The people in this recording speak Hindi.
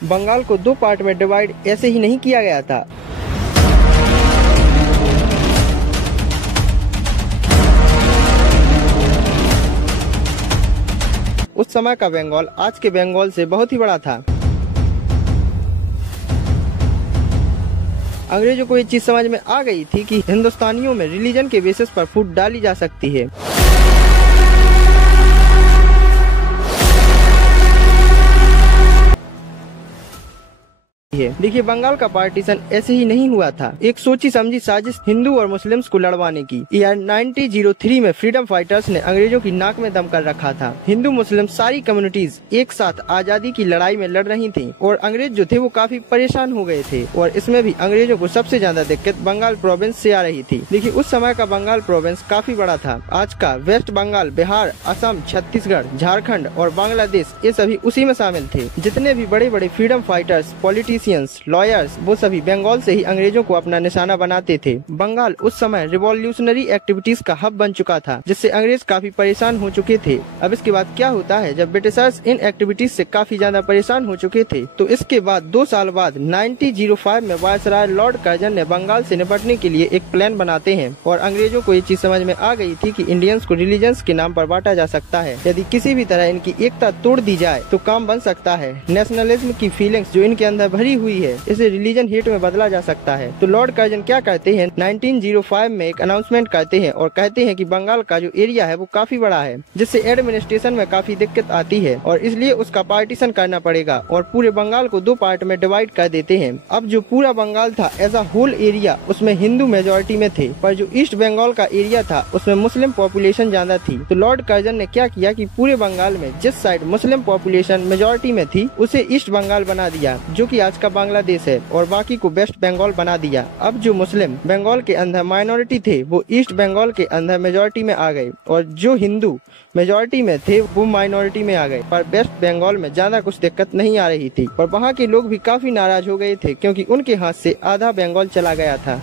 बंगाल को दो पार्ट में डिवाइड ऐसे ही नहीं किया गया था। उस समय का बंगाल आज के बंगाल से बहुत ही बड़ा था। अंग्रेजों को ये चीज समझ में आ गई थी कि हिंदुस्तानियों में रिलीजन के बेसिस पर फूट डाली जा सकती है। देखिए, बंगाल का पार्टीशन ऐसे ही नहीं हुआ था। एक सोची समझी साजिश हिंदू और मुस्लिम्स को लड़वाने की। ईयर 1903 में फ्रीडम फाइटर्स ने अंग्रेजों की नाक में दम कर रखा था। हिंदू मुस्लिम सारी कम्युनिटीज एक साथ आजादी की लड़ाई में लड़ रही थी और अंग्रेज जो थे वो काफी परेशान हो गए थे। और इसमें भी अंग्रेजों को सबसे ज्यादा दिक्कत बंगाल प्रोविंस से आ रही थी। देखिए, उस समय का बंगाल प्रोविंस काफी बड़ा था। आज का वेस्ट बंगाल, बिहार, असम, छत्तीसगढ़, झारखंड और बांग्लादेश ये सभी उसी में शामिल थे। जितने भी बड़े बड़े फ्रीडम फाइटर्स, पॉलिटिशियंस, लॉयर्स, वो सभी बंगाल से ही अंग्रेजों को अपना निशाना बनाते थे। बंगाल उस समय रिवॉल्यूशनरी एक्टिविटीज का हब बन चुका था, जिससे अंग्रेज काफी परेशान हो चुके थे। अब इसके बाद क्या होता है, जब ब्रिटिशर्स इन एक्टिविटीज से काफी ज्यादा परेशान हो चुके थे, तो इसके बाद 2 साल बाद 1905 में वायसराय लॉर्ड कर्जन ने बंगाल से निपटने के लिए एक प्लान बनाते हैं। और अंग्रेजों को ये चीज समझ में आ गई थी कि इंडियंस को रिलीजन्स के नाम पर बांटा जा सकता है। यदि किसी भी तरह इनकी एकता तोड़ दी जाए तो काम बन सकता है। नेशनलिज्म की फीलिंग्स जो इनके अंदर भरी हुई है, इसे रिलीजन हेट में बदला जा सकता है। तो लॉर्ड कर्जन क्या करते हैं, 1905 में एक अनाउंसमेंट करते हैं और कहते हैं कि बंगाल का जो एरिया है वो काफी बड़ा है, जिससे एडमिनिस्ट्रेशन में काफी दिक्कत आती है और इसलिए उसका पार्टीशन करना पड़ेगा। और पूरे बंगाल को 2 पार्ट में डिवाइड कर देते हैं। अब जो पूरा बंगाल था एज अ होल एरिया, उसमें हिंदू मेजोरिटी में थे, पर जो ईस्ट बंगाल का एरिया था उसमें मुस्लिम पॉपुलेशन ज्यादा थी। तो लॉर्ड कर्जन ने क्या किया कि पूरे बंगाल में जिस साइड मुस्लिम पॉपुलेशन मेजोरिटी में थी उसे ईस्ट बंगाल बना दिया, जो कि आज का बांग्लादेश है, और बाकी को वेस्ट बंगाल बना दिया। अब जो मुस्लिम बंगाल के अंदर माइनॉरिटी थे वो ईस्ट बंगाल के अंदर मेजोरिटी में आ गए, और जो हिंदू मेजोरिटी में थे वो माइनॉरिटी में आ गए। पर वेस्ट बंगाल में ज्यादा कुछ दिक्कत नहीं आ रही थी, और वहाँ के लोग भी काफी नाराज हो गए थे क्योंकि उनके हाथ से आधा बंगाल चला गया था।